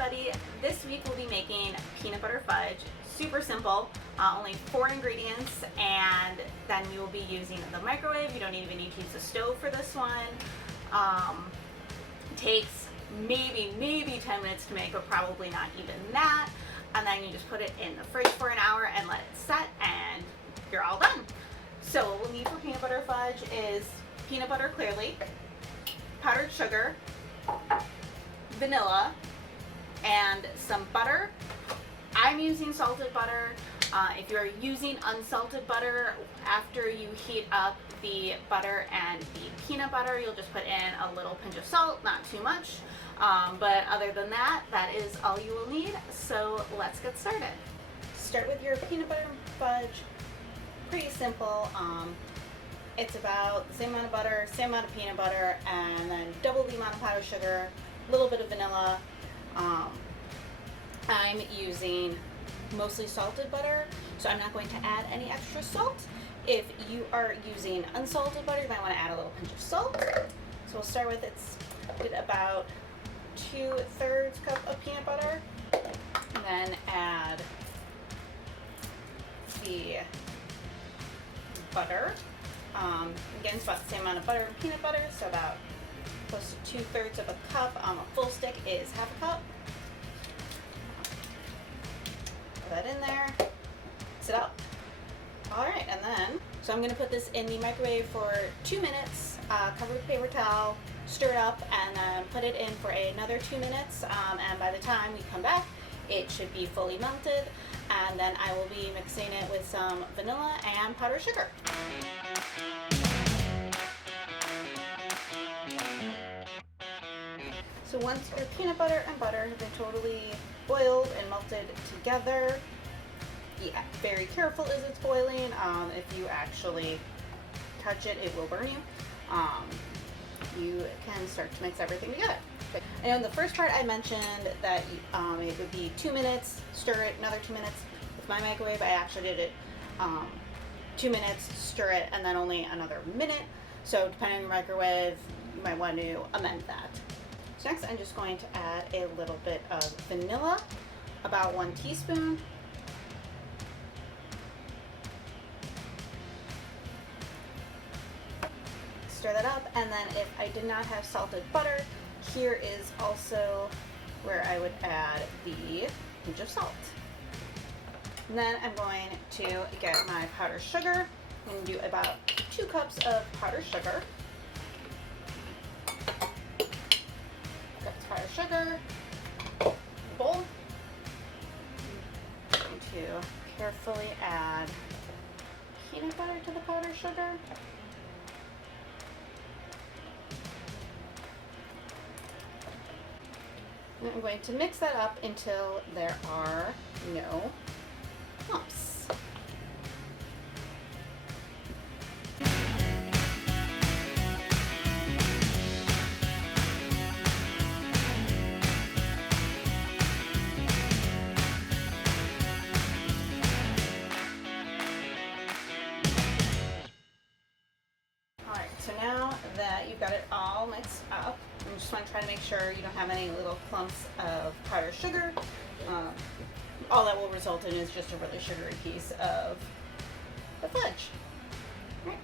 everybody, this week we'll be making peanut butter fudge. Super simple, only 4 ingredients, and then we will be using the microwave. You don't even need to use the stove for this one. Takes maybe 10 minutes to make, but probably not even that. And then you just put it in the fridge for an hour and let it set, and you're all done. So what we'll need for peanut butter fudge is peanut butter clearly, powdered sugar, vanilla, and some butter. I'm using salted butter. If you're using unsalted butter, after you heat up the butter and the peanut butter, you'll just put in a little pinch of salt, not too much. But other than that, that is all you will need. So let's get started. Start with your peanut butter fudge. Pretty simple. It's about the same amount of butter, same amount of peanut butter, and then double the amount of powdered sugar, a little bit of vanilla. I'm using mostly salted butter, so I'm not going to add any extra salt. If you are using unsalted butter, you might want to add a little pinch of salt. So we'll start with about 2/3 cup of peanut butter, and then add the butter. Again, it's about the same amount of butter and peanut butter, so about close to 2/3 of a cup. A full stick is 1/2 cup. Put that in there, mix it up. All right, and then, so I'm gonna put this in the microwave for 2 minutes, cover with paper towel, stir it up, and then put it in for another 2 minutes. And by the time we come back, it should be fully melted. And then I will be mixing it with some vanilla and powdered sugar. So once your peanut butter and butter have been totally boiled and melted together, be very careful as it's boiling. If you actually touch it, it will burn you. You can start to mix everything together. And in the first part I mentioned that it would be 2 minutes, stir it, another 2 minutes. With my microwave, I actually did it 2 minutes, stir it, and then only another minute. So depending on your microwave, you might want to amend that. So next I'm just going to add a little bit of vanilla, about 1 teaspoon. Stir that up, and then if I did not have salted butter, here is also where I would add the pinch of salt. And then I'm going to get my powdered sugar. I'm going to do about 2 cups of powdered sugar. Got this powdered sugar, bowl. I'm going to carefully add peanut butter to the powdered sugar. And I'm going to mix that up until there are no lumps. Alright, so now that you've got it all mixed up, you just want to try to make sure you don't have any little clumps of powdered sugar. All that will result in is just a really sugary piece of the fudge. Right.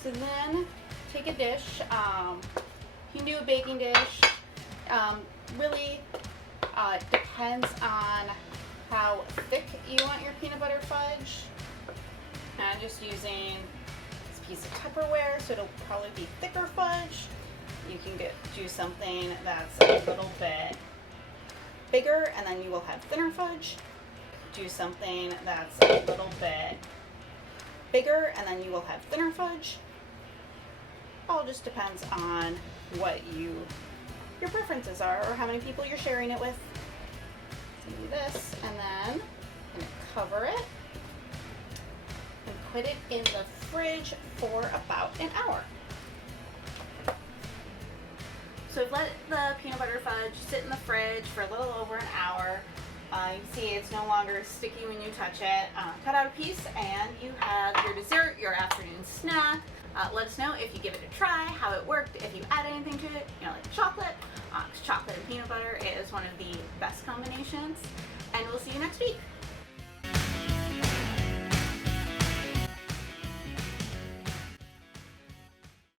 So then take a dish. You can do a baking dish. Really depends on how thick you want your peanut butter fudge. I'm just using this piece of Tupperware, so it'll probably be thicker fudge. You can do something that's a little bit bigger, and then you will have thinner fudge. Do something that's a little bit bigger, and then you will have thinner fudge. All just depends on what your preferences are, or how many people you're sharing it with. So do this, and then I'm going to cover it and put it in the fridge for about an hour. So I've let the peanut butter fudge sit in the fridge for a little over an hour. You can see it's no longer sticky when you touch it. Cut out a piece and you have your dessert, your afternoon snack. Let us know if you give it a try, how it worked, if you add anything to it, like chocolate. Chocolate and peanut butter is one of the best combinations. And we'll see you next week.